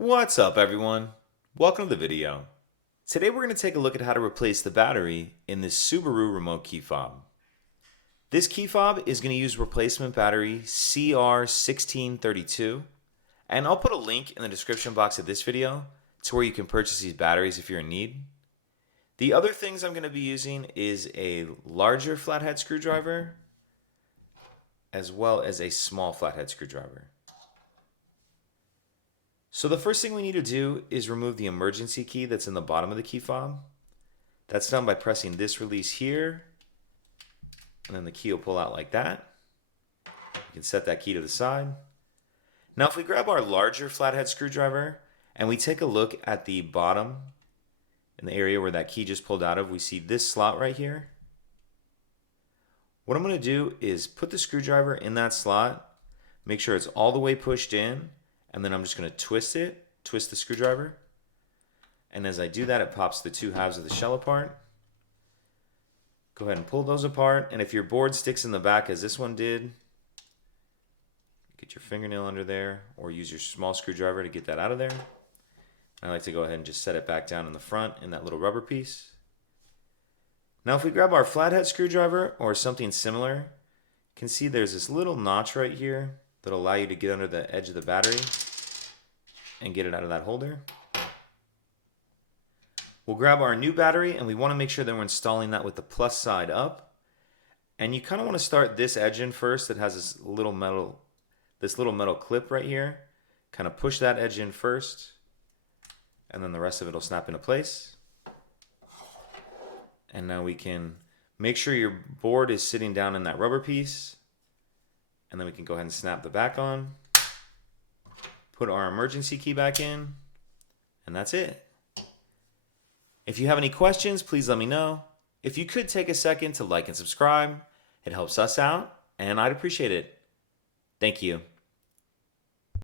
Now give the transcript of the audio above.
What's up, everyone? Welcome to the video. Today we're going to take a look at how to replace the battery in this Subaru remote key fob. This key fob is going to use replacement battery CR1632, and I'll put a link in the description box of this video to where you can purchase these batteries if you're in need. The other things I'm going to be using is a larger flathead screwdriver as well as a small flathead screwdriver. So the first thing we need to do is remove the emergency key that's in the bottom of the key fob. That's done by pressing this release here, and then the key will pull out like that. You can set that key to the side. Now if we grab our larger flathead screwdriver and we take a look at the bottom in the area where that key just pulled out of, we see this slot right here. What I'm going to do is put the screwdriver in that slot, make sure it's all the way pushed in, and then I'm just going to twist the screwdriver. And as I do that, it pops the two halves of the shell apart. Go ahead and pull those apart. And if your board sticks in the back as this one did, get your fingernail under there or use your small screwdriver to get that out of there. I like to go ahead and just set it back down in the front in that little rubber piece. Now if we grab our flathead screwdriver or something similar, you can see there's this little notch right here that'll allow you to get under the edge of the battery and get it out of that holder. We'll grab our new battery and we want to make sure that we're installing that with the plus side up. And you kind of want to start this edge in first that has this little metal clip right here. Kind of push that edge in first, and then the rest of it will snap into place. And now we can make sure your board is sitting down in that rubber piece. And then we can go ahead and snap the back on, put our emergency key back in, and that's it. If you have any questions, please let me know. If you could take a second to like and subscribe, it helps us out, and I'd appreciate it. Thank you.